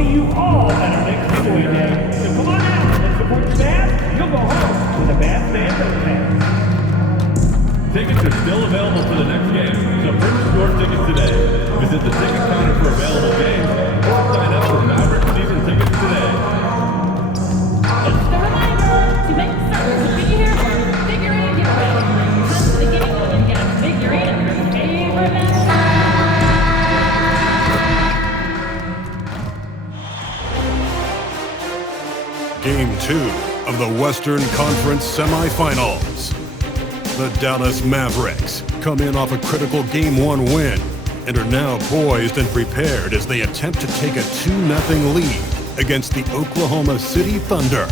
see you all at our next giveaway day. So come on out, let's support your band. You'll go home with a band pass. Tickets are still available for the next game, so purchase your tickets today. Visit the ticket counter for available games or sign up for Maverick season tickets today. Just a reminder to make certain to be here for the figurine giveaway. Come to the game and get a figurine of your favorite band. Game 2 of the Western Conference semifinals. The Dallas Mavericks come in off a critical Game 1 win and are now poised and prepared as they attempt to take a 2-0 lead against the Oklahoma City Thunder.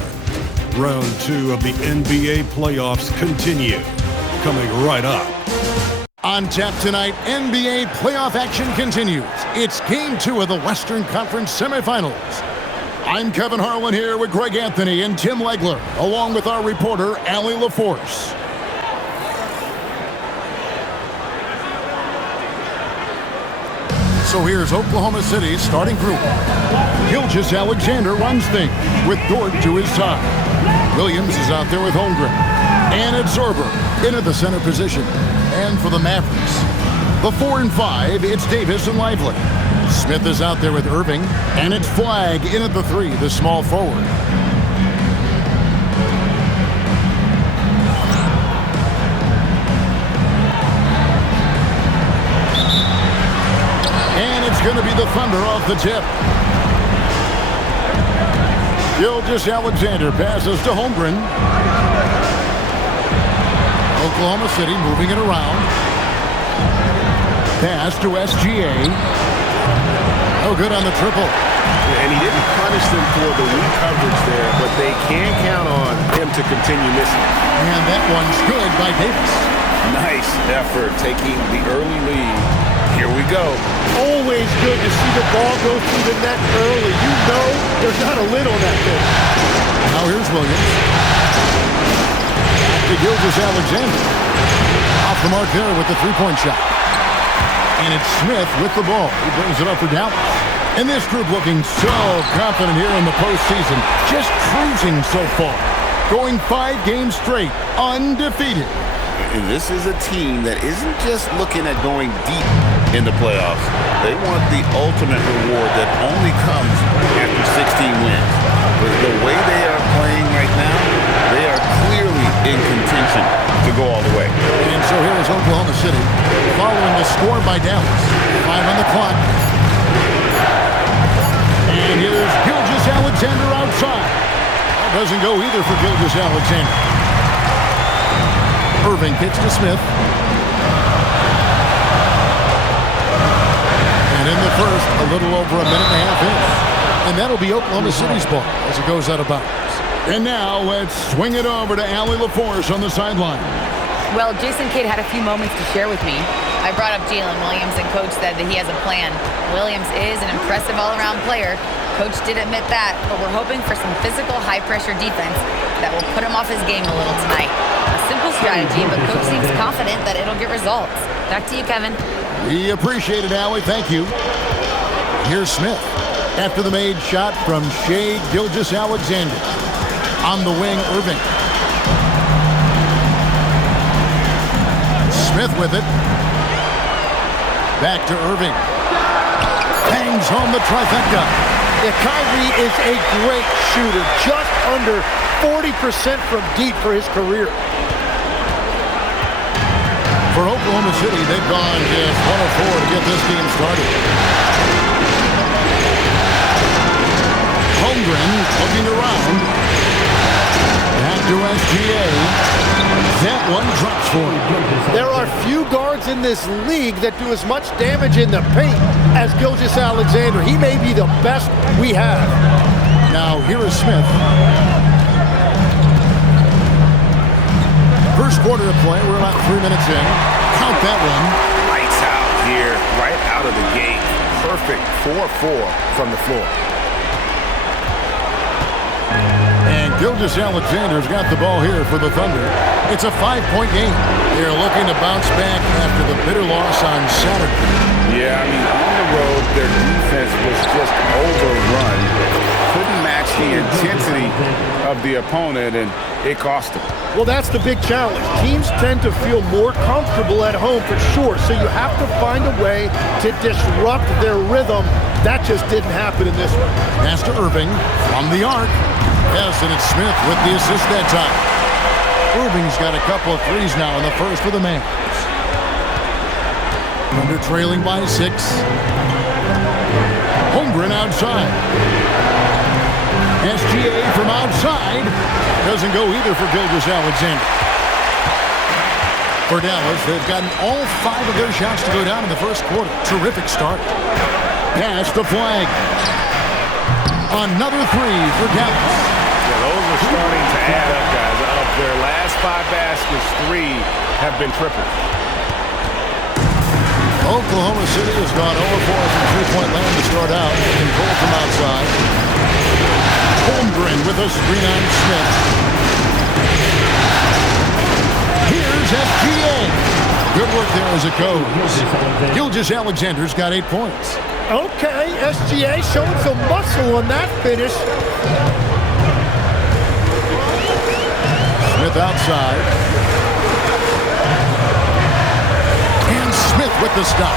Round 2 of the NBA playoffs continue, coming right up. On tap tonight, NBA playoff action continues. It's Game 2 of the Western Conference semifinals. I'm Kevin Harlan here with Greg Anthony and Tim Legler, along with our reporter, Allie LaForce. So here's Oklahoma City's starting group. Gilgeous-Alexander runs things with Dort to his side. Williams is out there with Holmgren. And it's Zorber in at the center position. And for the Mavericks, the 4 and 5, it's Davis and Lively. Smith is out there with Irving. And it's Flagg in at the 3, the small forward. Going to be the Thunder off the tip. Gilgeous-Alexander passes to Holmgren. Oklahoma City moving it around. Pass to SGA. No good on the triple. And he didn't punish them for the weak coverage there, but they can count on him to continue missing. And that one's good by Davis. Nice effort taking the early lead. Here we go. Always good to see the ball go through the net early. You know there's not a lid on that thing. Now here's Williams. Back to Gilgeous-Alexander. Off the mark there with the three-point shot. And it's Smith with the ball. He brings it up for Dallas. And this group looking so confident here in the postseason. Just cruising so far. Going 5 games straight, undefeated. And this is a team that isn't just looking at going deep in the playoffs. They want the ultimate reward that only comes after 16 wins. But the way they are playing right now, they are clearly in contention to go all the way. And so here is Oklahoma City following the score by Dallas. 5 on the clock. And here's Gilgeous-Alexander outside. That doesn't go either for Gilgeous-Alexander. Irving kicks to Smith. And in the first, a little over a minute and a half in. And that'll be Oklahoma City's ball as it goes out of bounds. And now let's swing it over to Allie LaForce on the sideline. Well, Jason Kidd had a few moments to share with me. I brought up Jalen Williams, and Coach said that he has a plan. Williams is an impressive all-around player. Coach did admit that, but we're hoping for some physical, high-pressure defense that will put him off his game a little tonight. A simple strategy, but Coach seems confident that it'll get results. Back to you, Kevin. We appreciate it, Allie. Thank you. Here's Smith after the made shot from Shai Gilgeous-Alexander. On the wing, Irving. Smith with it. Back to Irving. Bangs home the trifecta. Yeah, Kyrie is a great shooter, just under 40% from deep for his career. For Oklahoma City, they've gone just 1 of 4 to get this game started. Holmgren looking around. Back to SGA. That one drops for him. There are few guards in this league that do as much damage in the paint as Gilgeous-Alexander. He may be the best we have. Now here is Smith. First quarter of play, we're about 3 minutes in. Count that one. Lights out here, right out of the gate. Perfect 4-4 from the floor. And Gilgeous-Alexander's got the ball here for the Thunder. It's a 5-point game. They're looking to bounce back after the bitter loss on Saturday. Yeah, I mean, on the road, their defense was just overrun run. Couldn't match the intensity of the opponent, and it cost him. Well, that's the big challenge. Teams tend to feel more comfortable at home for sure, so you have to find a way to disrupt their rhythm. That just didn't happen in this one. Pass to Irving from the arc. Yes, and it's Smith with the assist that time. Irving's got a couple of threes now in the first for the Mavs. Under trailing by 6. Holmgren outside. SGA from outside. Doesn't go either for Gilgeous-Alexander. For Dallas, they've gotten all 5 of their shots to go down in the first quarter. Terrific start. Pass the flag. Another 3 for Dallas. Yeah, those are starting to add up, guys. Of their last 5 baskets, 3 have been triples. Oklahoma City has gone 0-4 from three-point land to start out. Control from outside. Holmgren with a screen on Smith. Here's SGA. Good work there as a coach. Gilgeous-Alexander's got 8 points. Okay, SGA showing some muscle on that finish. Smith outside. And Smith with the stop.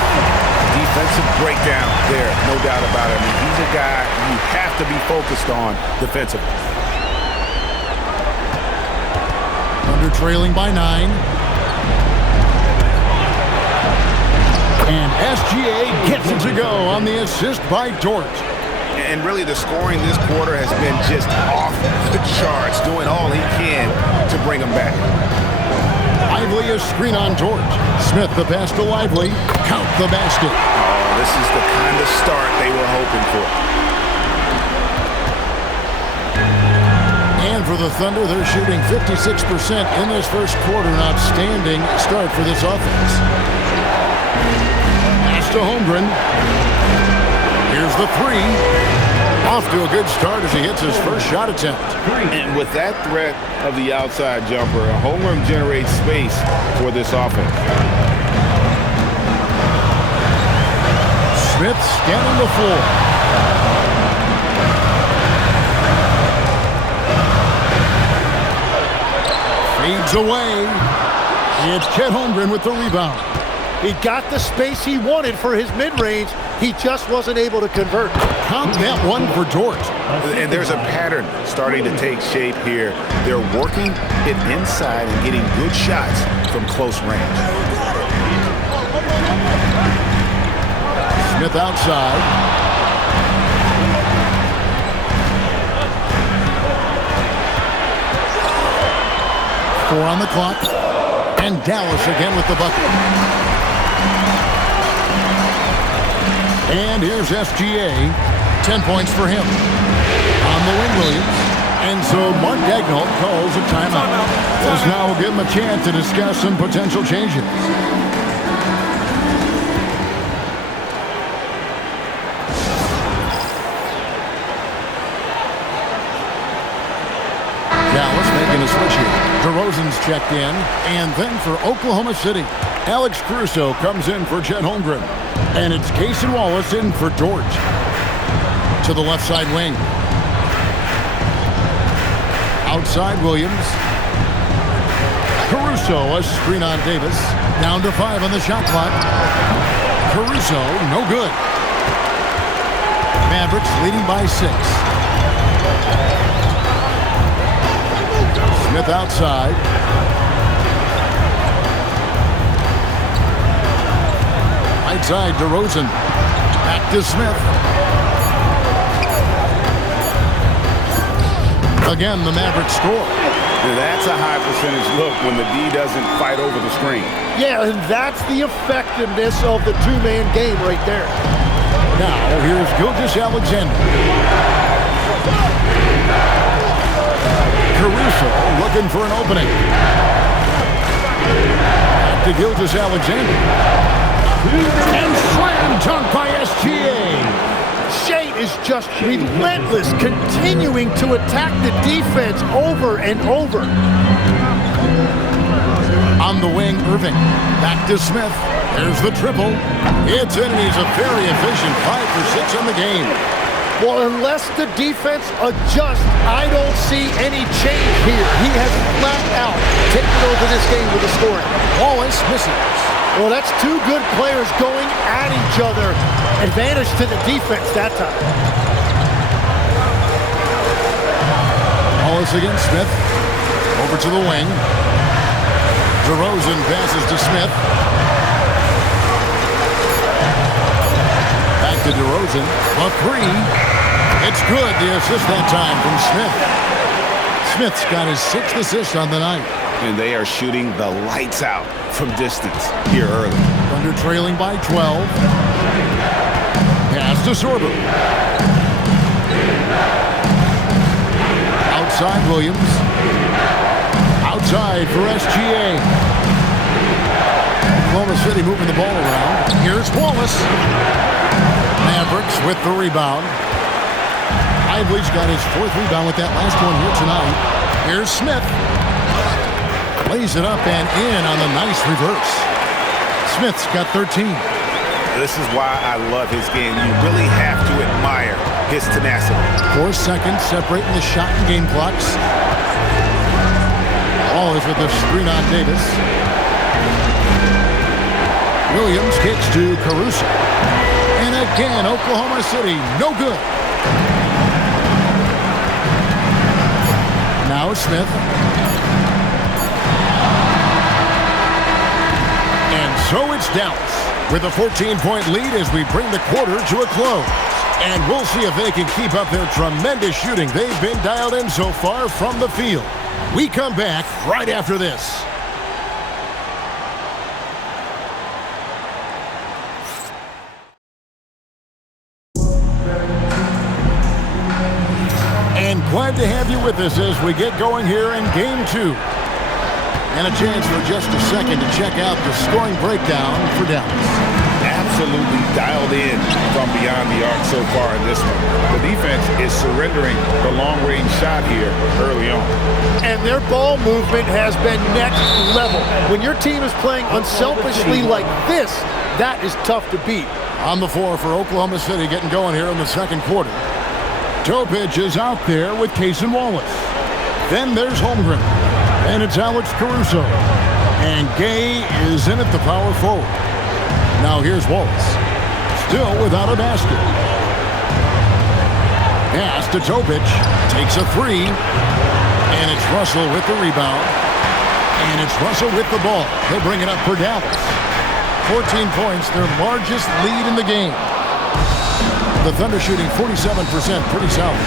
Defensive breakdown there, no doubt about it. I mean, he's a guy you have to be focused on defensively. Under trailing by 9. And SGA gets it to go on the assist by Dort. And really the scoring this quarter has been just off the charts, doing all he can to bring them back. Lively a screen on Dort. Smith the pass to Lively. Count the basket. Oh, this is the kind of start they were hoping for. And for the Thunder, they're shooting 56% in this first quarter. An outstanding start for this offense. Pass to Holmgren. Here's the 3. Off to a good start as he hits his first shot attempt. And with that threat of the outside jumper, Holmgren generates space for this offense. Smith scanning the floor. Fades away. It's Chet Holmgren with the rebound. He got the space he wanted for his mid-range. He just wasn't able to convert. Count that one for Dort. And there's a pattern starting to take shape here. They're working it inside and getting good shots from close range. Smith outside. Four on the clock. And Dallas again with the bucket. And here's SGA. 10 points for him. On the wing, Williams. And so Mark Daigneault calls a timeout. As now we'll give him a chance to discuss some potential changes. Dallas making a switch here. DeRozan's checked in. And then for Oklahoma City, Alex Carsuo comes in for Chet Holmgren. And it's Cason Wallace in for Dort. To the left side wing. Outside Williams. Carsuo, a screen on Davis. Down to 5 on the shot clock. Carsuo, no good. Mavericks leading by 6. Smith outside. Right side, DeRozan. Back to Smith. Again, the Mavericks score. Now that's a high percentage look when the D doesn't fight over the screen. Yeah, and that's the effectiveness of the two-man game right there. Now, here's Gilgeous-Alexander. Carsuo looking for an opening. Back to Gilgeous-Alexander. And slam dunk by SGA. Shea is just relentless, continuing to attack the defense over and over. On the wing, Irving. Back to Smith. There's the triple. It's in, and he's a very efficient 5 for 6 in the game. Well, unless the defense adjusts, I don't see any change here. He has flat out taken over this game with the scoring. Wallace misses. Well, that's two good players going at each other. Advantage to the defense that time. Wallace against Smith. Over to the wing. DeRozan passes to Smith. Back to DeRozan. A three. It's good. The assist that time from Smith. Smith's got his 6th assist on the night. And they are shooting the lights out from distance here early. Thunder trailing by 12. Pass to Sorber. Outside Williams. Outside for SGA. Oklahoma City moving the ball around. Here's Wallace. Mavericks with the rebound. Ively's got his 4th rebound with that last one here tonight. Here's Smith. Lays it up and in on the nice reverse. Smith's got 13. This is why I love his game. You really have to admire his tenacity. 4 seconds separating the shot and game clocks. All is with the screen on Davis. Williams kicks to Carsuo. And again, Oklahoma City, no good. Now Smith. And so it's Dallas with a 14-point lead as we bring the quarter to a close. And we'll see if they can keep up their tremendous shooting they've been dialed in so far from the field. We come back right after this. And glad to have you with us as we get going here in Game 2. And a chance for just a second to check out the scoring breakdown for Dallas. Absolutely dialed in from beyond the arc so far in this one. The defense is surrendering the long-range shot here early on. And their ball movement has been next level. When your team is playing unselfishly like this, that is tough to beat. On the floor for Oklahoma City getting going here in the second quarter. Topic is out there with Case and Wallace. Then there's Holmgren. And it's Alex Carsuo. And Gay is in at the power forward. Now here's Wallace. Still without a basket. Pass to Topic. Takes a three. And it's Russell with the rebound. And it's Russell with the ball. He'll bring it up for Dallas. 14 points, their largest lead in the game. The Thunder shooting 47%, pretty solid.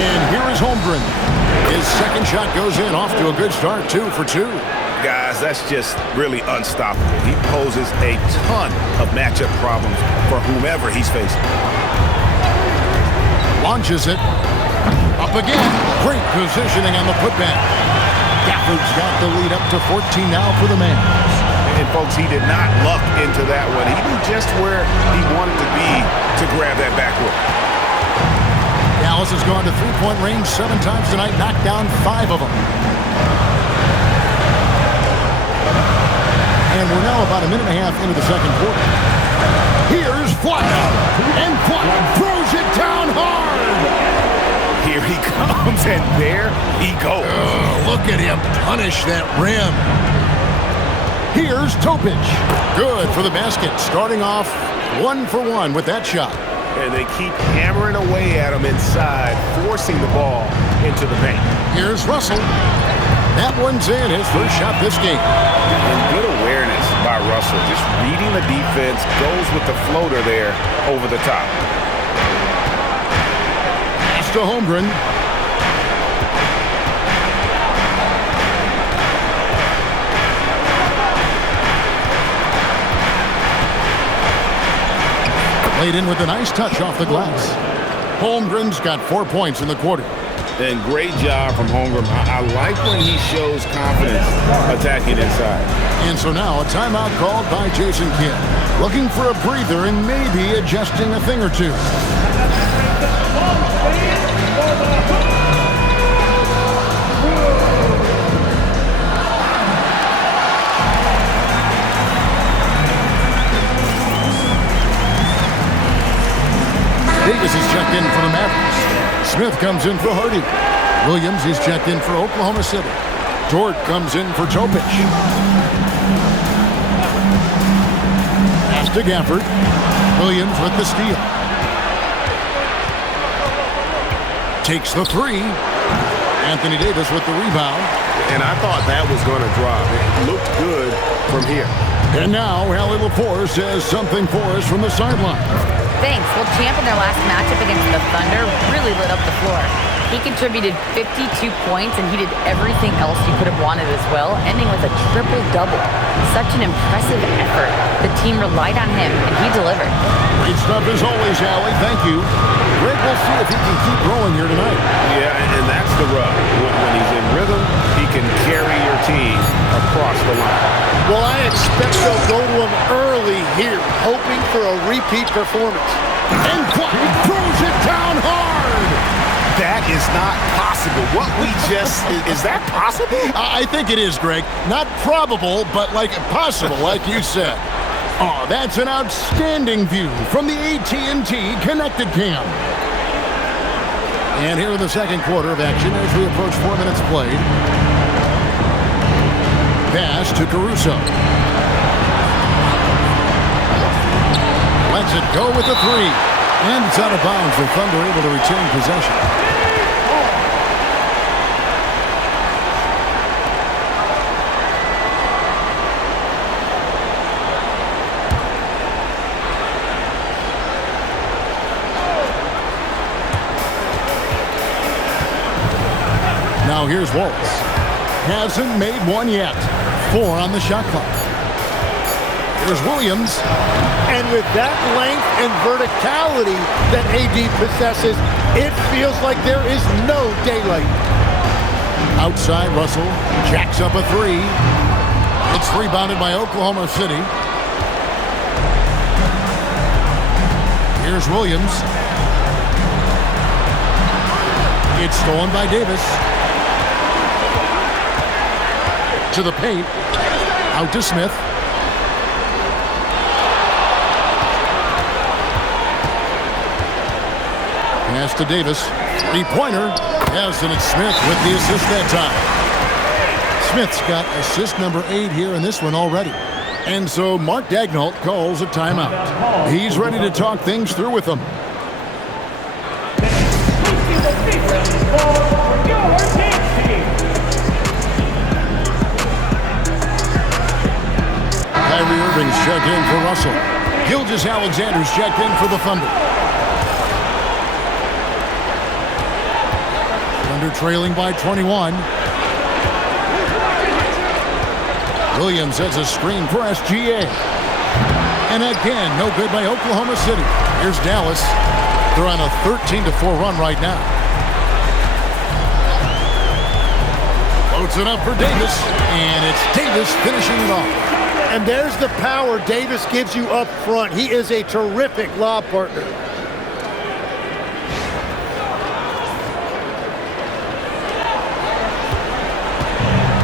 And here is Holmgren. His second shot goes in, off to a good start, 2 for 2. Guys, that's just really unstoppable. He poses a ton of matchup problems for whomever he's facing. Launches it. Up again. Great positioning on the putback. Gafford's got the lead up to 14 now for the Mavs. And folks, he did not luck into that one. He knew just where he wanted to be to grab that backwood. Dallas has gone to three-point range 7 times tonight, knocked down 5 of them. And we're now about a minute and a half into the second quarter. Here's Flacco. And Flacco throws it down hard. Here he comes, and there he goes. Look at him punish that rim. Here's Topic. Good for the basket. Starting off 1 for 1 with that shot. And they keep hammering away at him inside, forcing the ball into the paint. Here's Russell. That one's in, his first shot this game. And good awareness by Russell. Just reading the defense, goes with the floater there over the top. Pass to Holmgren. Laid in with a nice touch off the glass. Holmgren's got 4 points in the quarter. And great job from Holmgren. I like when he shows confidence attacking inside. And so now a timeout called by Jason Kidd. Looking for a breather and maybe adjusting a thing or two. Davis is checked in for the Mavericks. Smith comes in for Hardy. Williams is checked in for Oklahoma City. Dort comes in for Topic. Pass to Gafford. Williams with the steal. Takes the three. Anthony Davis with the rebound. And I thought that was going to drop. It looked good from here. And now, Allie LaForce says something for us from the sideline. Thanks. Well, Champ in their last matchup against the Thunder really lit up the floor. He contributed 52 points, and he did everything else you could have wanted as well, ending with a triple-double. Such an impressive effort. The team relied on him, and he delivered. Great stuff as always, Allie. Thank you. Greg, we'll see if he can keep growing here tonight. Yeah, and that's the rub. When he's in rhythm, he can carry your team across the line. Well, I expect they'll go to him early here, hoping for a repeat performance. And Clyde throws it down hard. That is not possible. What we just, is that possible? I think it is, Greg. Not probable, but like possible, like you said. Oh, that's an outstanding view from the AT&T Connected Cam. And here in the second quarter of action as we approach 4 minutes played. Pass to Carsuo. Lets it go with the three. And it's out of bounds. The Thunder able to retain possession. Now here's Waltz. Hasn't made one yet. 4 on the shot clock. Here's Williams. And with that length and verticality that AD possesses, it feels like there is no daylight. Outside, Russell jacks up a three. It's rebounded by Oklahoma City. Here's Williams. It's stolen by Davis. To the paint. Out to Smith. Pass to Davis. Three-pointer. Yes, and it's Smith with the assist that time. Smith's got assist number 8 here in this one already. And so Mark Daigneault calls a timeout. He's ready to talk things through with them. Kyrie Irving's checked in for Russell. Gilgeous-Alexander's checked in for the Thunder. Thunder trailing by 21. Williams has a screen for SGA. And again, no good by Oklahoma City. Here's Dallas. They're on a 13-4 run right now. Floats it up for Davis. And it's Davis finishing it off. And there's the power Davis gives you up front. He is a terrific lob partner.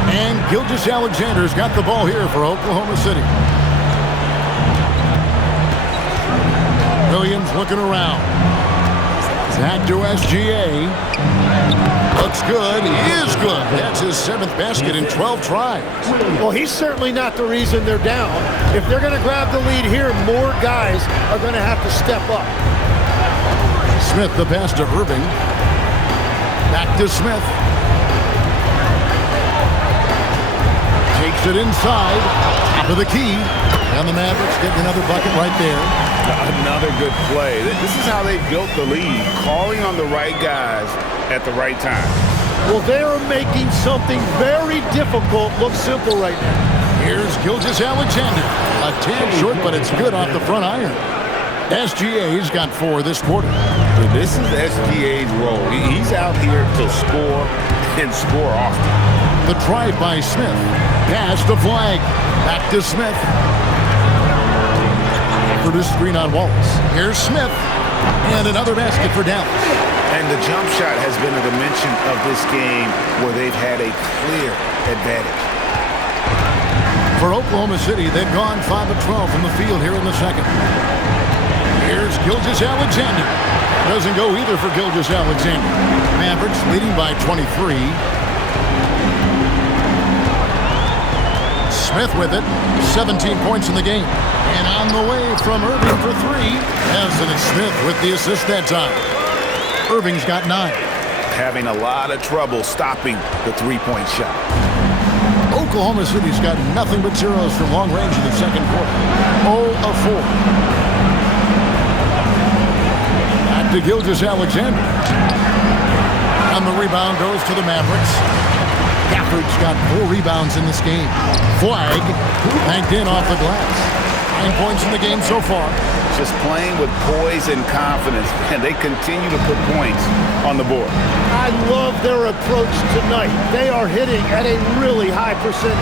And Gilgeous-Alexander's got the ball here for Oklahoma City. Williams looking around. Back to SGA. Looks good. He is good. That's his 7th basket in 12 tries. Well, he's certainly not the reason they're down. If they're going to grab the lead here, more guys are going to have to step up. Smith, the pass to Irving. Back to Smith. Takes it inside. Top of the key. And the Mavericks getting another bucket right there. Another good play. This is how they built the lead, calling on the right guys at the right time. Well, they are making something very difficult look simple right now. Here's Gilgeous-Alexander. A tad short, but it's good off the front iron. SGA's got 4 this quarter. This is SGA's role. He's out here to score and score often. The drive by Smith. Pass to Flag. Back to Smith. For this screen on Wallace. Here's Smith. And another basket for Dallas. And the jump shot has been a dimension of this game where they've had a clear advantage. For Oklahoma City, they've gone 5 of 12 from the field here in the second. Here's Gilgeous-Alexander. Doesn't go either for Gilgeous-Alexander. Mavericks leading by 23. Smith with it. 17 points in the game. And on the way from Irving for three. Anthony Smith with the assist that time. Irving's got 9. Having a lot of trouble stopping the three-point shot. Oklahoma City's got nothing but zeros from long range in the second quarter. 0 of 4. Back to Gilgeous-Alexander. And the rebound goes to the Mavericks. Gafford's got 4 rebounds in this game. Flag banked in off the glass. 9 points in the game so far. Just playing with poise and confidence, and they continue to put points on the board. I love their approach tonight. They are hitting at a really high percentage.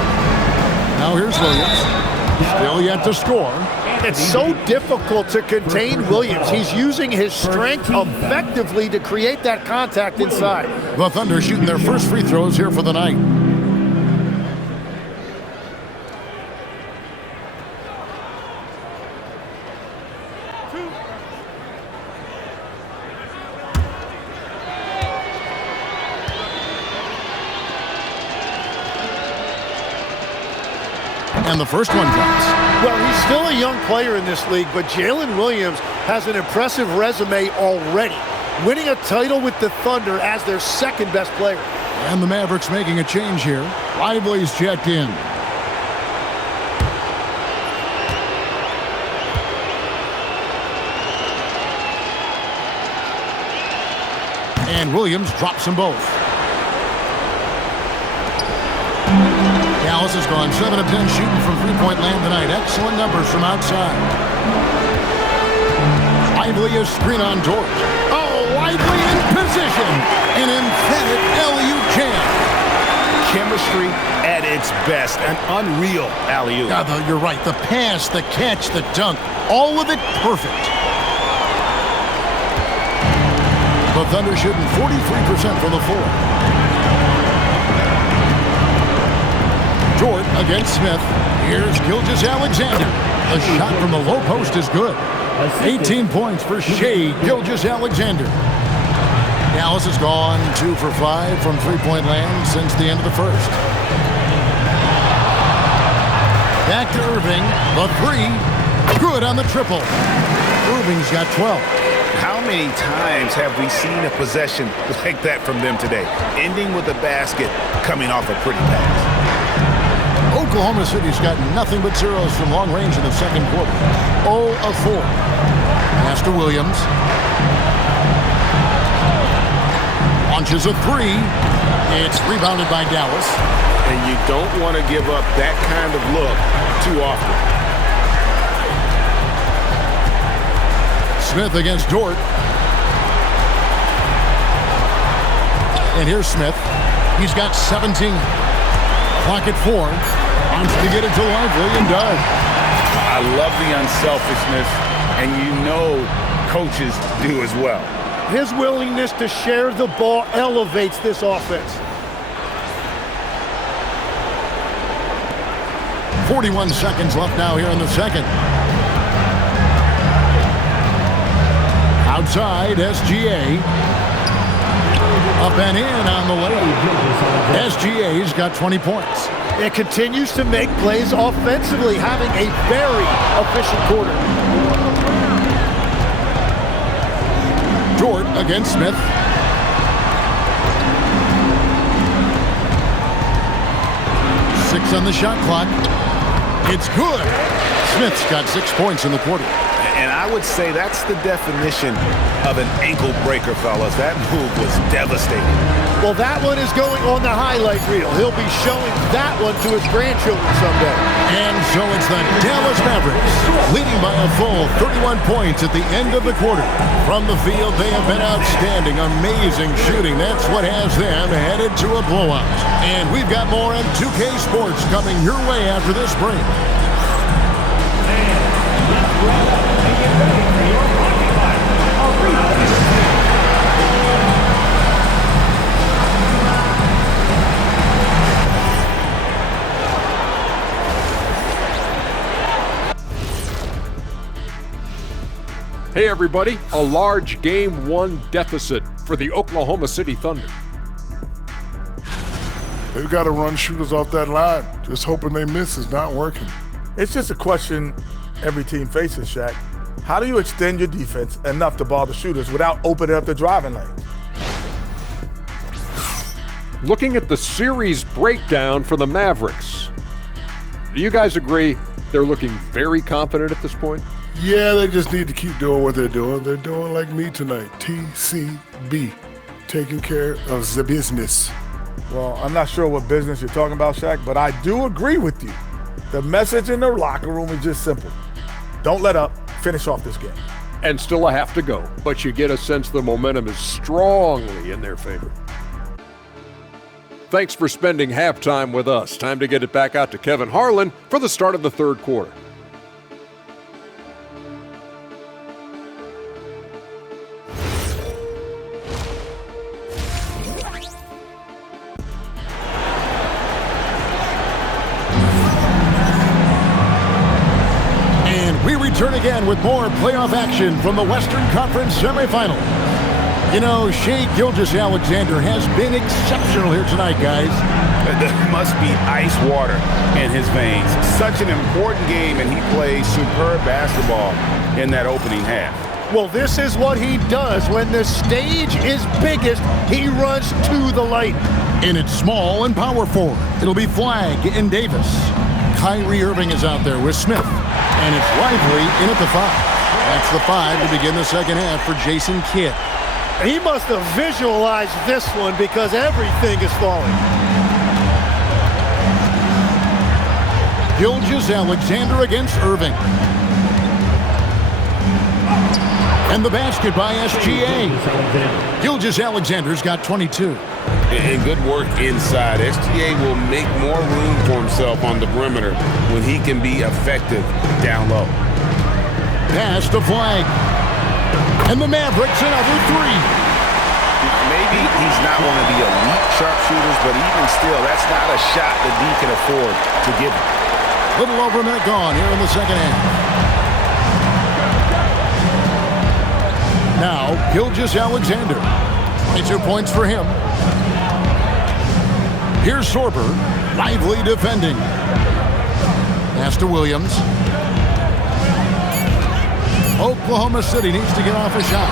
Now here's Williams. Still yet to score. It's so difficult to contain Williams. He's using his strength effectively to create that contact inside. The Thunder shooting their first free throws here for the night. And the first one drops. Well, he's still a young player in this league, but Jalen Williams has an impressive resume already, winning a title with the Thunder as their second best player. And the Mavericks making a change here. Lively's checked in. And Williams drops them both. Dallas has gone 7 of 10 shooting from three-point land tonight. Excellent numbers from outside. Lively is screen on George. Oh, Lively in position. An emphatic LU jam. Chemistry at its best. An unreal alley-oop. You're right. The pass, the catch, the dunk. All of it perfect. The Thunder shooting 43% from the floor. Jordan against Smith. Here's Gilgeous-Alexander. The shot from the low post is good. 18 points for Shai Gilgeous-Alexander. Dallas has gone 2 for 5 from three-point land since the end of the first. Back to Irving. The three. Good on the triple. Irving's got 12. How many times have we seen a possession like that from them today? Ending with a basket, coming off a pretty pass. Oklahoma City's got nothing but zeros from long range in the second quarter. 0 of 4. Pass to Williams. Launches a three. It's rebounded by Dallas. And you don't want to give up that kind of look too often. Smith against Dort. And here's Smith. He's got 17. Clock at 4. Wants to get it to Lively and does. I love the unselfishness, and you know coaches do as well. His willingness to share the ball elevates this offense. 41 seconds left now here in the second. Outside, SGA. Up and in on the layup. SGA's got 20 points. It continues to make plays offensively, having a very efficient quarter. Dort against Smith. Six on the shot clock. It's good. Smith's got 6 points in the quarter. And I would say that's the definition of an ankle breaker, fellas. That move was devastating. Well, that one is going on the highlight reel. He'll be showing that one to his grandchildren someday. And so it's the Dallas Mavericks leading by a full 31 points at the end of the quarter. From the field, they have been outstanding, amazing shooting. That's what has them headed to a blowout. And we've got more on 2K Sports coming your way after this break. Hey everybody, a large Game 1 deficit for the Oklahoma City Thunder. They've got to run shooters off that line. Just hoping they miss is not working. It's just a question every team faces, Shaq. How do you extend your defense enough to ball the shooters without opening up the driving lane? Looking at the series breakdown for the Mavericks, do you guys agree they're looking very confident at this point? Yeah, they just need to keep doing what they're doing. They're doing like me tonight. TCB, taking care of the business. Well, I'm not sure what business you're talking about, Shaq, but I do agree with you. The message in the locker room is just simple. Don't let up. Finish off this game. And still a half to go, but you get a sense the momentum is strongly in their favor. Thanks for spending halftime with us. Time to get it back out to Kevin Harlan for the start of the third quarter. We return again with more playoff action from the Western Conference semifinal. You know, Shai Gilgeous-Alexander has been exceptional here tonight, guys. There must be ice water in his veins. Such an important game, and he plays superb basketball in that opening half. Well, this is what he does. When the stage is biggest, he runs to the light. And it's small and power forward. It'll be Flagg and Davis. Kyrie Irving is out there with Smith. And it's Lively in at the 5. That's the 5 to begin the second half for Jason Kidd. He must have visualized this one because everything is falling. Gilgeous-Alexander against Irving. And the basket by SGA. Gilgeous-Alexander's got 22. And good work inside. SGA will make more room for himself on the perimeter when he can be effective down low. Pass to Flagg. And the Mavericks another 3. Maybe he's not one of the elite sharpshooters, but even still, that's not a shot that he can afford to give him. Little over a minute gone here in the second half. Now, Gilgeous-Alexander. 22 points for him. Here's Sorber, Lively defending. Pass to Williams. Oklahoma City needs to get off a shot.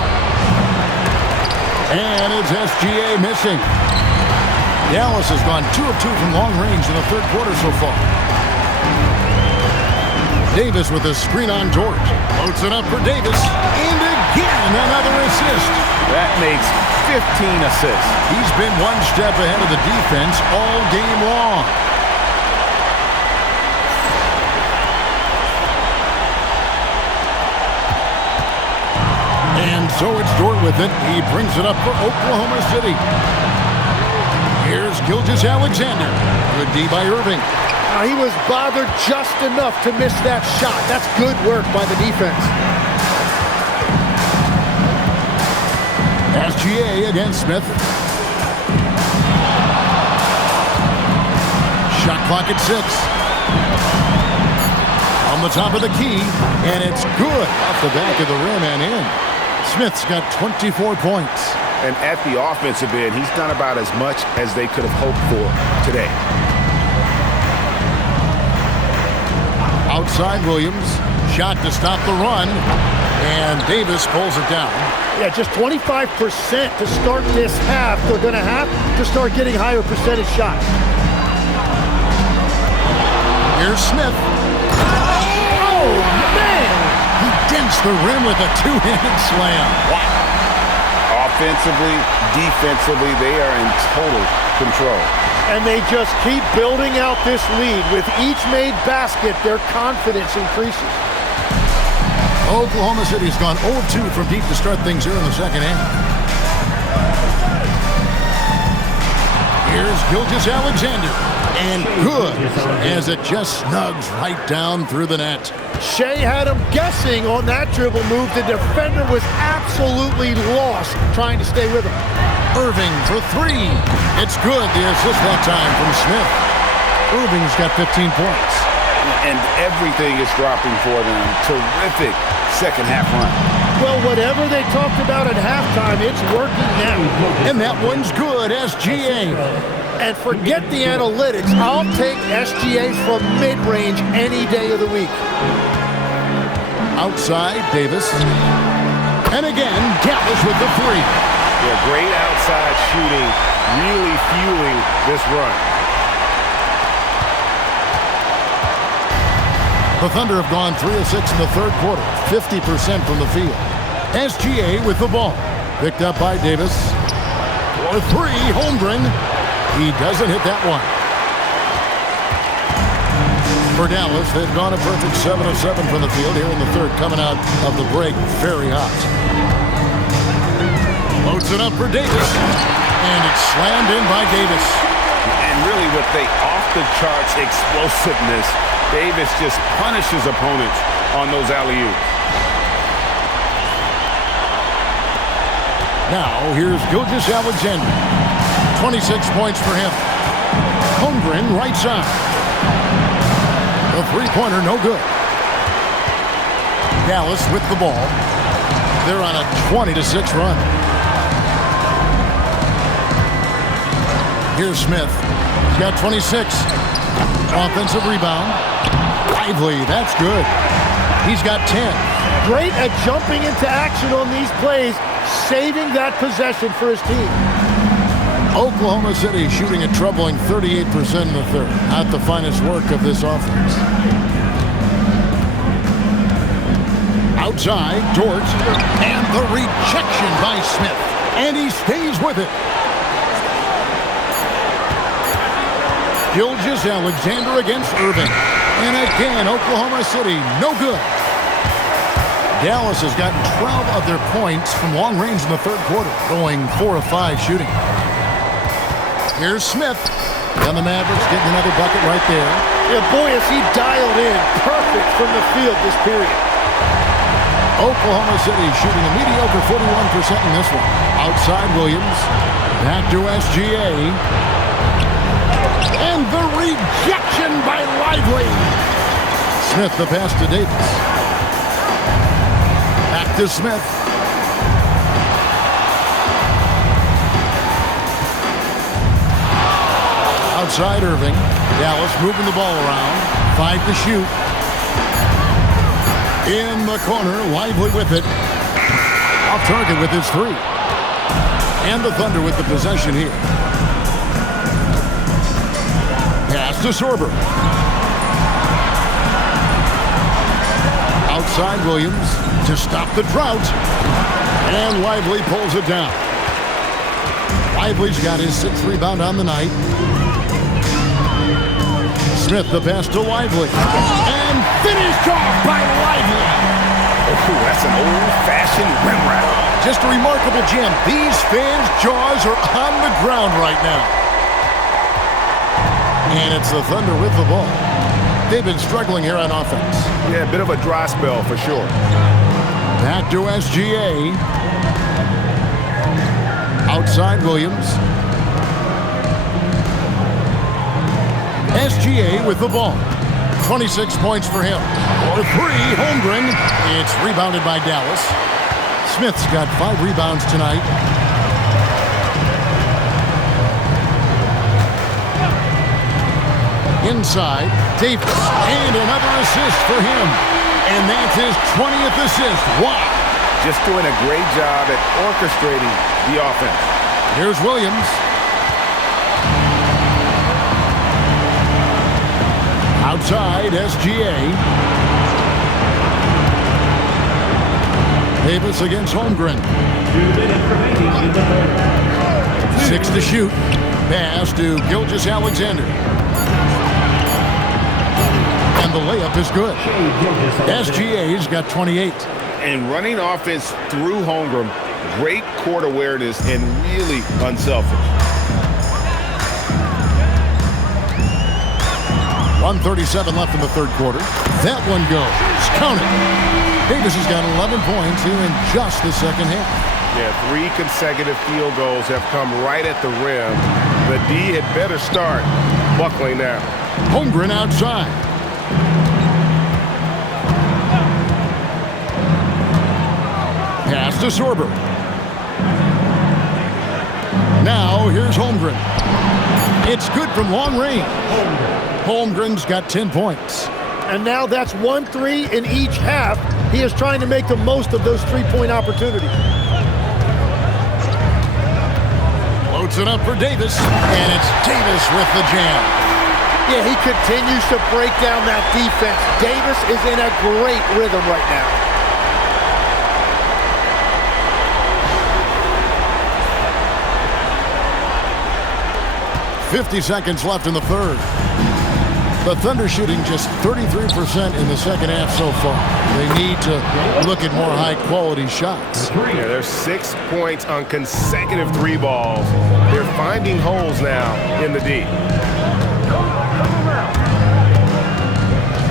And it's SGA missing. Dallas has gone 2 of 2 from long range in the third quarter so far. Davis with a screen on George. Floats it up for Davis. And again, another assist. That makes 15 assists. He's been one step ahead of the defense all game long. And so it's Dort with it. He brings it up for Oklahoma City. Here's Gilgeous-Alexander. Good D by Irving. He was bothered just enough to miss that shot. That's good work by the defense. SGA against Smith. Shot clock at 6. On the top of the key, and it's good off the back of the rim and in. Smith's got 24 points. And at the offensive end, he's done about as much as they could have hoped for today. Outside Williams, shot to stop the run, and Davis pulls it down. Yeah, just 25% to start this half. They're going to have to start getting higher percentage shots. Here's Smith. Oh, man! He dents the rim with a two-handed slam. Wow. Offensively, defensively, they are in total control. And they just keep building out this lead. With each made basket, their confidence increases. Oklahoma City's gone 0-2 from deep to start things here in the second half. Here's Gilgeous-Alexander. And good, as it just snugs right down through the net. Shai had him guessing on that dribble move. The defender was absolutely lost trying to stay with him. Irving for 3. It's good, the assist that time from Smith. Irving's got 15 points. And everything is dropping for them. Terrific second half run. Well, whatever they talked about at halftime, it's working now. And that one's good, SGA. And forget the analytics. I'll take SGA from mid-range any day of the week. Outside, Davis. And again, Dallas with the three. Yeah, great outside shooting, really fueling this run. The Thunder have gone 3 of 6 in the third quarter, 50% from the field. SGA with the ball. Picked up by Davis. For three, Holmgren. He doesn't hit that one. For Dallas, they've gone a perfect 7 of 7 from the field here in the third, coming out of the break very hot. Loads it up for Davis. And it's slammed in by Davis. And really with the off-the-charts explosiveness, Davis just punishes opponents on those alley-oops. Now, here's Gilgeous-Alexander. 26 points for him. Holmgren, right side. The three-pointer, no good. Dallas with the ball. They're on a 20-6 run. Here's Smith. He's got 26. Offensive rebound. Lively, that's good. He's got 10. Great at jumping into action on these plays, saving that possession for his team. Oklahoma City shooting a troubling 38% in the third. Not the finest work of this offense. Outside, Dort. And the rejection by Smith. And he stays with it. Gilgeous-Alexander against Irving. And again, Oklahoma City, no good. Dallas has gotten 12 of their points from long range in the third quarter, going 4 of 5 shooting. Here's Smith. And the Mavericks getting another bucket right there. Yeah, boy, is he dialed in. Perfect from the field this period. Oklahoma City shooting a mediocre 41% in this one. Outside Williams. Back to SGA. And the rejection by Lively. Smith the pass to Davis. Back to Smith. Outside Irving. Dallas moving the ball around. 5 to shoot. In the corner, Lively with it. Off target with his three. And the Thunder with the possession here. Pass to Sorber. Outside Williams to stop the drought. And Lively pulls it down. Lively's got his 6th rebound on the night. Smith the pass to Lively. And finished off by Lively. Oh, that's an old-fashioned rim wrap. Just a remarkable jam. These fans' jaws are on the ground right now. And it's the Thunder with the ball. They've been struggling here on offense. Yeah, a bit of a dry spell for sure. Back to SGA. Outside Williams. SGA with the ball. 26 points for him. For three, Holmgren. It's rebounded by Dallas. Smith's got 5 rebounds tonight. Inside, Davis. And another assist for him. And that's his 20th assist. Wow. Just doing a great job at orchestrating the offense. Here's Williams. Outside, SGA. Davis against Holmgren. 2 minutes remaining in the third. 6 to shoot. Pass to Gilgeous-Alexander. And the layup is good. SGA's got 28. And running offense through Holmgren, great court awareness and really unselfish. 1:37 left in the third quarter. That one goes. Count it. Davis has got 11 points here in just the second half. Yeah, 3 consecutive field goals have come right at the rim. The D had better start buckling down. Holmgren outside. to Sorber. Now here's Holmgren. It's good from long range. Holmgren's got 10 points. And now that's 1-3 in each half. He is trying to make the most of those three-point opportunities. Loads it up for Davis, and it's Davis with the jam. Yeah, he continues to break down that defense. Davis is in a great rhythm right now. .50 seconds left in the third. The Thunder shooting just 33% in the second half so far. They need to look at more high-quality shots. Yeah, there's 6 points on consecutive three balls. They're finding holes now in the D.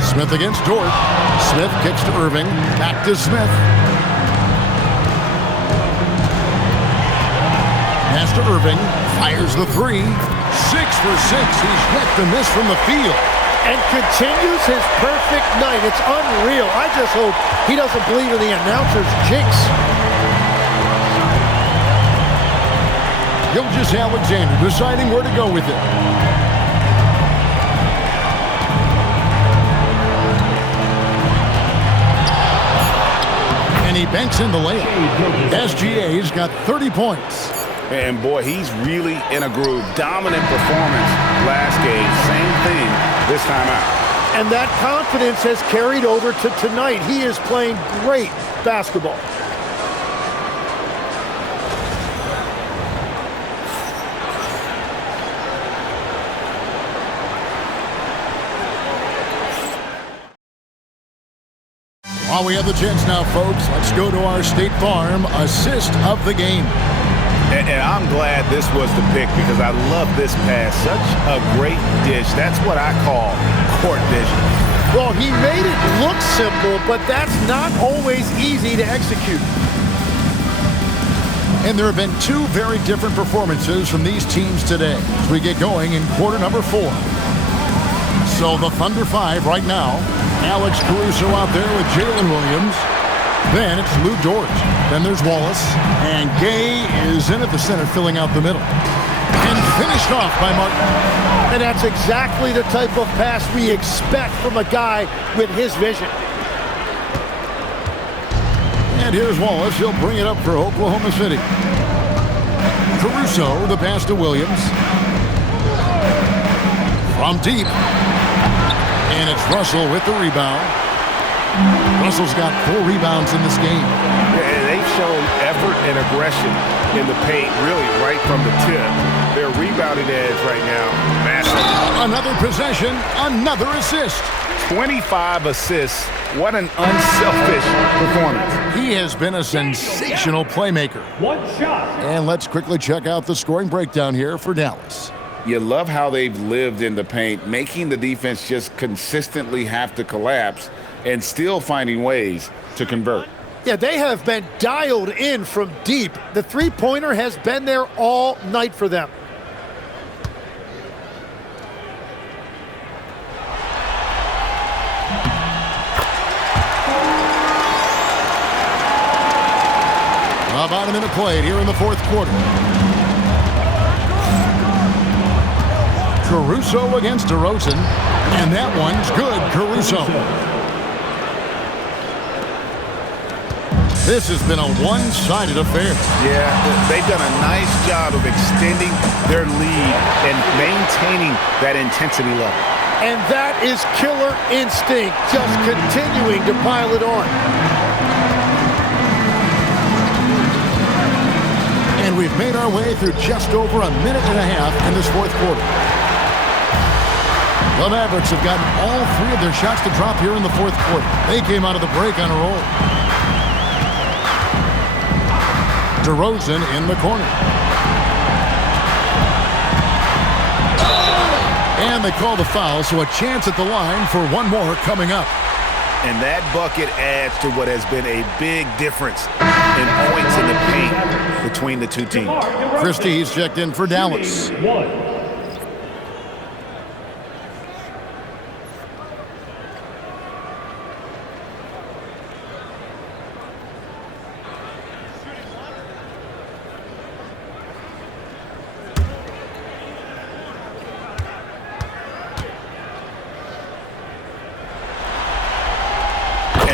Smith against Dort. Smith kicks to Irving. Back to Smith. Pass to Irving. Fires the three. 6 for 6. He's yet to miss from the field. And continues his perfect night. It's unreal. I just hope he doesn't believe in the announcer's jinx. Gilgeous-Alexander deciding where to go with it. And he banks in the layup. SGA's got 30 points. And boy, he's really in a groove. Dominant performance last game. Same thing this time out. And that confidence has carried over to tonight. He is playing great basketball. While we have the chance now, folks, let's go to our State Farm assist of the game. And I'm glad this was the pick because I love this pass. Such a great dish. That's what I call court vision. Well, he made it look simple, but that's not always easy to execute. And there have been two very different performances from these teams today as we get going in quarter number 4. So the Thunder 5 right now. Alex Carsuo out there with Jalen Williams. Then it's Lou Dort. Then there's Wallace. And Gay is in at the center, filling out the middle. And finished off by Martin. And that's exactly the type of pass we expect from a guy with his vision. And here's Wallace. He'll bring it up for Oklahoma City. Carsuo, the pass to Williams. From deep. And it's Russell with the rebound. Russell's got 4 rebounds in this game. Yeah, they've shown effort and aggression in the paint, really right from the tip. Their rebounding edge right now, massive. Another possession, another assist. 25 assists. What an unselfish performance. He has been a sensational playmaker. One shot. And let's quickly check out the scoring breakdown here for Dallas. You love how they've lived in the paint, making the defense just consistently have to collapse and still finding ways to convert. Yeah, they have been dialed in from deep. The three-pointer has been there all night for them. About a minute played here in the fourth quarter. Carsuo against DeRozan, and that one's good, Carsuo. This has been a one-sided affair. Yeah, they've done a nice job of extending their lead and maintaining that intensity level. And that is killer instinct, just continuing to pile it on. And we've made our way through just over a minute and a half in this fourth quarter. The Mavericks have gotten all 3 of their shots to drop here in the fourth quarter. They came out of the break on a roll. DeRozan in the corner. And they call the foul, so a chance at the line for one more coming up. And that bucket adds to what has been a big difference in points in the paint between the two teams. Christie's checked in for Dallas.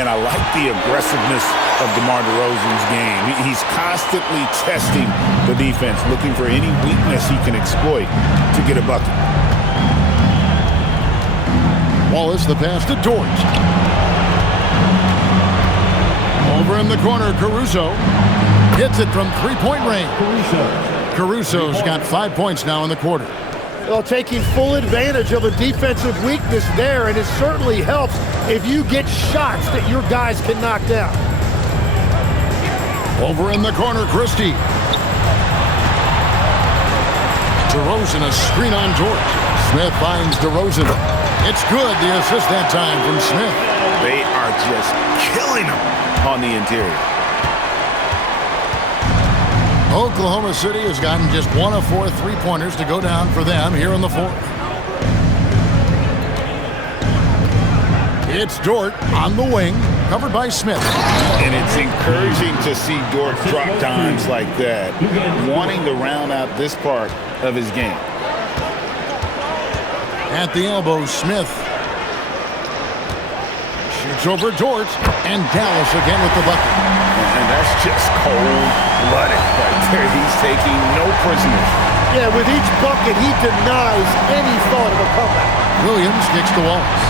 And I like the aggressiveness of DeMar DeRozan's game. He's constantly testing the defense, looking for any weakness he can exploit to get a bucket. Wallace, the pass to Dort. Over in the corner, Caruso hits it from three-point range. Caruso's got 5 points now in the quarter. Well, taking full advantage of a defensive weakness there, and it certainly helps if you get shots that your guys can knock down. Over in the corner, Christie. DeRozan, a screen on Dort. Smith finds DeRozan. It's good, the assist that time from Smith. They are just killing him on the interior. Oklahoma City has gotten just 1 of 4 three-pointers to go down for them here in the fourth. It's Dort on the wing, covered by Smith. And it's encouraging to see Dort drop dimes like that, wanting to round out this part of his game. At the elbow, Smith shoots over Dort, and Dallas again with the bucket. And that's just cold-blooded right there. He's taking no prisoners. Yeah, with each bucket, he denies any thought of a comeback. Williams kicks to Wallace.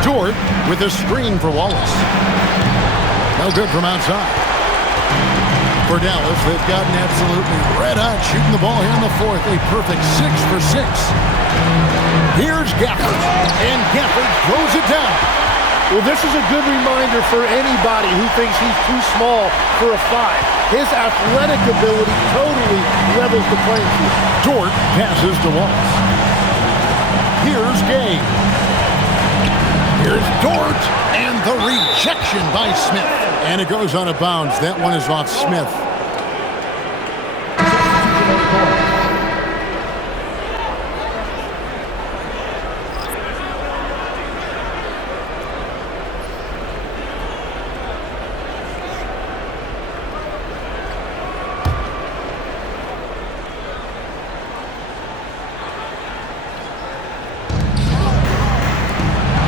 Dort with a screen for Wallace. No good from outside. For Dallas, they've gotten absolutely red hot shooting the ball here in the fourth. A perfect 6 for 6. Here's Gafford, and Gafford throws it down. Well, this is a good reminder for anybody who thinks he's too small for a 5. His athletic ability totally levels the playing field. Dort passes to Wallace. Here's Gay. Here's Dort, and the rejection by Smith. And it goes out of bounds. That one is off Smith.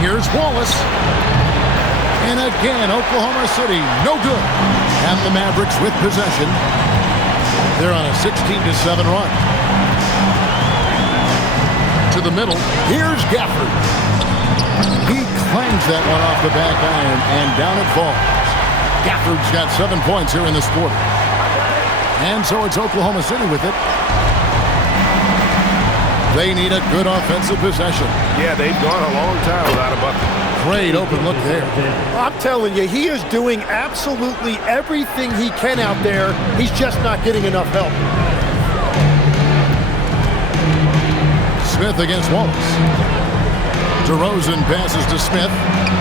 Here's Wallace. And again, Oklahoma City, no good. And the Mavericks with possession. They're on a 16-7 run. To the middle. Here's Gafford. He clangs that one off the back iron, and down it falls. Gafford's got 7 points here in this quarter. And so it's Oklahoma City with it. They need a good offensive possession. Yeah, they've gone a long time without a bucket. Great open look there. I'm telling you, he is doing absolutely everything he can out there. He's just not getting enough help. Smith against Wallace. DeRozan passes to Smith,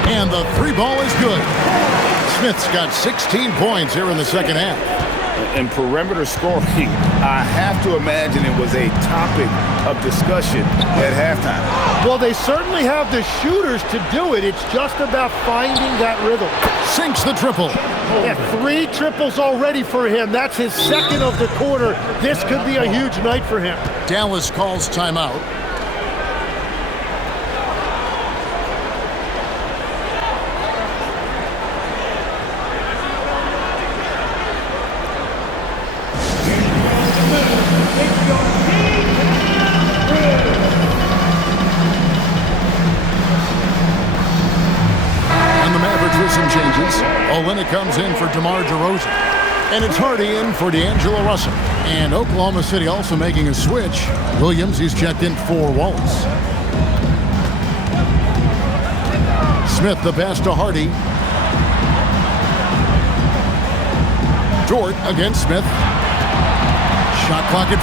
and the three ball is good. Smith's got 16 points here in the second half. And perimeter scoring, I have to imagine it was a topic of discussion at halftime. Well, they certainly have the shooters to do it. It's just about finding that rhythm. Sinks the triple. Yeah, 3 triples already for him. That's his second of the quarter. This could be a huge night for him. Dallas calls timeout. Olynyk comes in for DeMar DeRozan. And it's Hardy in for D'Angelo Russell. And Oklahoma City also making a switch. Williams, he's checked in for Wallace. Smith, the pass to Hardy. Dort against Smith. Shot clock at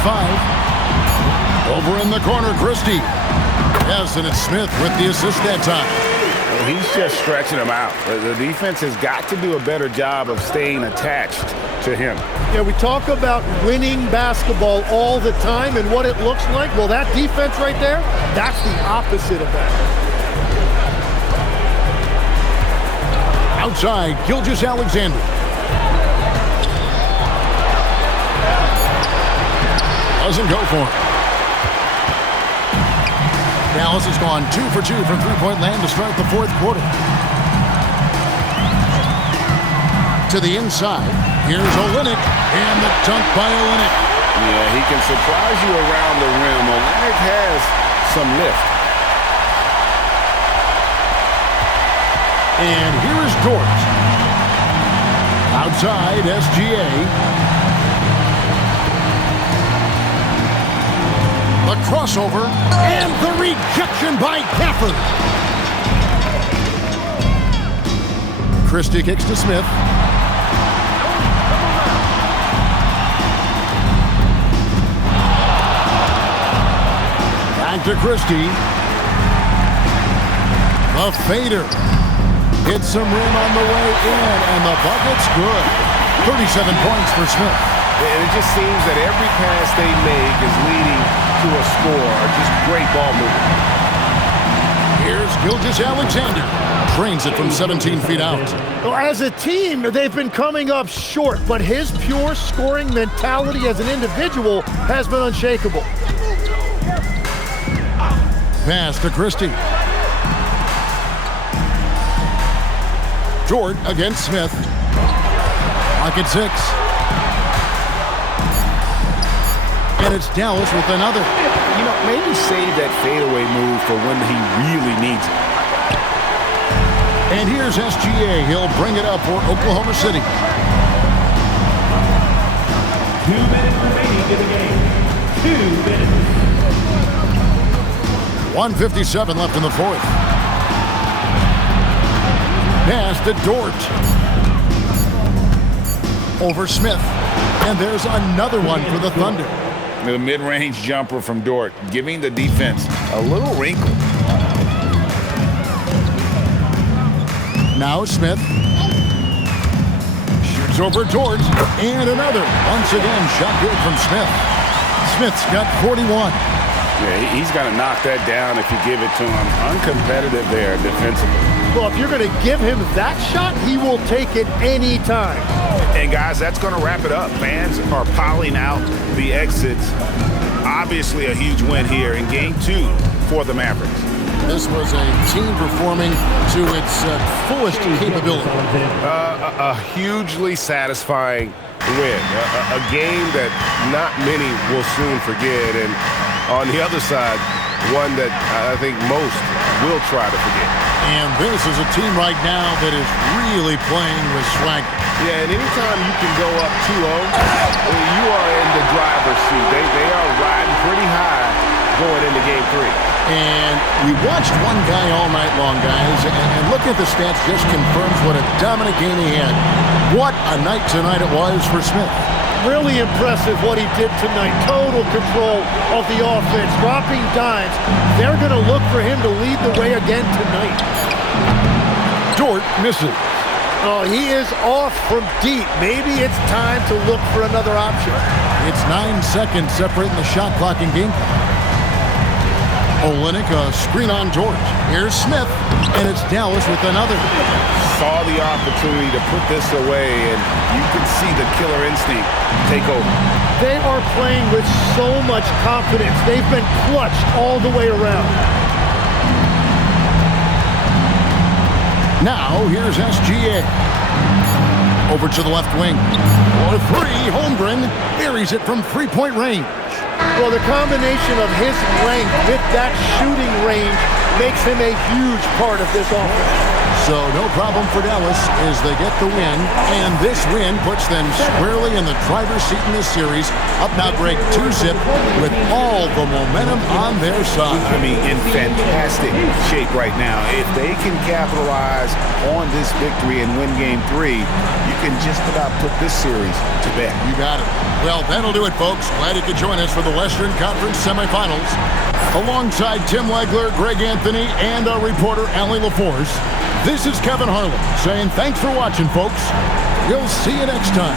5. Over in the corner, Christie. Yes, and it's Smith with the assist that time. He's just stretching him out. The defense has got to do a better job of staying attached to him. Yeah, we talk about winning basketball all the time and what it looks like. Well, that defense right there, that's the opposite of that. Outside, Gilgeous-Alexander. Doesn't go for him. Dallas has gone 2 for 2 from three-point land to start the fourth quarter. To the inside, here's Olynyk, and the dunk by Olynyk. Yeah, he can surprise you around the rim. Olynyk has some lift. And here is Dort. Outside, SGA. The crossover, and the rejection by Gafford. Christie kicks to Smith. Back to Christie. The fader. Hits some rim on the way in, and the bucket's good. 37 points for Smith. And it just seems that every pass they make is leading to a score. Just great ball movement. Here's Gilgeous-Alexander. Trains it from 17 feet out. Well, as a team, they've been coming up short, but his pure scoring mentality as an individual has been unshakable. Pass to Christie. Dort against Smith. Lock at 6. And it's Dallas with another. You know, maybe save that fadeaway move for when he really needs it. And here's SGA. He'll bring it up for Oklahoma City. 2 minutes remaining in the game. 2 minutes. 1:57 left in the fourth. Pass to Dort. Over Smith. And there's another one for the Thunder. The mid-range jumper from Dort, giving the defense a little wrinkle. Now Smith. Shoots over Dort. And another. Once again, shot good from Smith. Smith's got 41. Yeah, he's got to knock that down if you give it to him. Uncompetitive there defensively. Well, if you're going to give him that shot, he will take it any time. And guys, that's going to wrap it up. Fans are piling out the exits. Obviously a huge win here in Game 2 for the Mavericks. This was a team performing to its fullest capability. A hugely satisfying win. A game that not many will soon forget. And on the other side, one that I think most will try to forget. And this is a team right now that is really playing with swagger. Yeah, and anytime you can go up 2-0, you are in the driver's seat. They are riding pretty high going into Game 3. And we watched one guy all night long, guys, and looking at the stats just confirms what a dominant game he had. What a night tonight it was for Smith. Really impressive what he did tonight. Total control of the offense, dropping dimes. They're going to look for him to lead the way again tonight. Dort misses. Oh, he is off from deep. Maybe it's time to look for another option. It's 9 seconds separating the shot clock and game clock. Olynyk, a screen on Dort. Here's Smith, and it's Dallas with another. Saw the opportunity to put this away, and you can see the killer instinct take over. They are playing with so much confidence. They've been clutched all the way around. Now, here's SGA. Over to the left wing. For three, Holmgren buries it from three-point range. Well, the combination of his length with that shooting range makes him a huge part of this offense. So no problem for Dallas as they get the win, and this win puts them squarely in the driver's seat in this series. Up now, Greg, 2-zip with all the momentum on their side. I mean, in fantastic shape right now. If they can capitalize on this victory and win Game 3, you can just about put this series to bed. You got it. Well, that'll do it, folks. Glad you could join us for the Western Conference semifinals. Alongside Tim Legler, Greg Anthony, and our reporter, Allie LaForce, this is Kevin Harlan saying thanks for watching, folks. We'll see you next time.